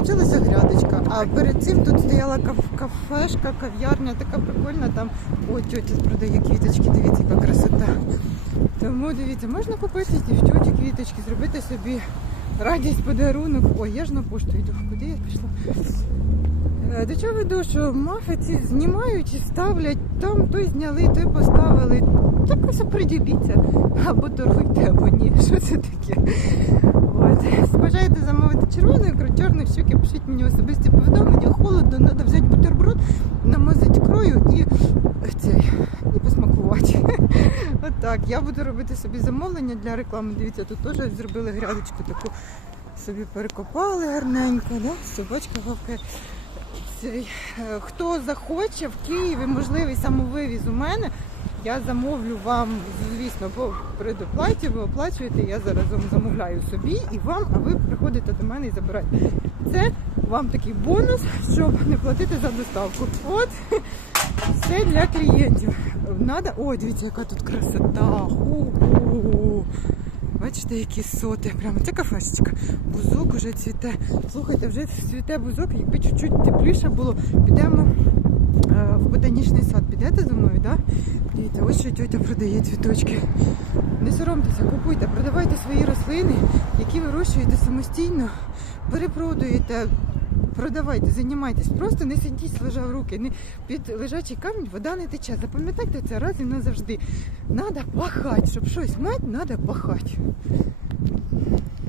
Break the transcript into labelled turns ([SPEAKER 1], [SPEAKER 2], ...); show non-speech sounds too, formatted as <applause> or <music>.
[SPEAKER 1] Получилася грядочка. А перед цим тут стояла кафешка, кав'ярня, така прикольна. Там о, тьотя продає квіточки, дивіться, яка красота. Тому дивіться, можна купити ті тьоті квіточки, зробити собі радість, подарунок. Ой, я ж на пошту йду. Куди я пішла? Е, До чого веду, що мафи ці знімають і ставлять там, той зняли, той поставили. Так ось приділіться. Або торгуйте, або ні. Що це таке? От. Бажаєте замовити червону ікру, чорну щуки, пишіть мені особисті повідомлення. Холодно, треба взяти бутерброд, намазати крою і цей, і посмакувати. <laughs> От так. Я буду робити собі замовлення для реклами. Дивіться, тут теж зробили грядочку таку. Собі перекопали гарненько, да? собачка гавкає. Е, Хто захоче в Києві можливий самовивіз у мене, я замовлю вам, звісно, по предоплаті, ви оплачуєте, я зараз вам замовляю собі і вам, а ви приходите до мене і забираєте. Це вам такий бонус, щоб не платити за доставку. От все для клієнтів. Надо... О, дивіться, яка тут красота. Ху-ху. Бачите, які соти. Прямо це кафешечка. Бузок уже цвіте. Слухайте, вже цвіте бузок, якби чуть-чуть тепліше було, підемо в ботанічний сад. Підете зі мною. Да? Дивіться, ось що тетя продає цвіточки. Не соромтеся, купуйте, продавайте свої рослини, які вирощуєте самостійно, перепродуєте. Продавайте, займайтесь, просто не сидіть, сложа руки, не під лежачий камінь вода не тече. Запам'ятайте це раз і назавжди. Надо пахати, щоб щось мати, треба пахати.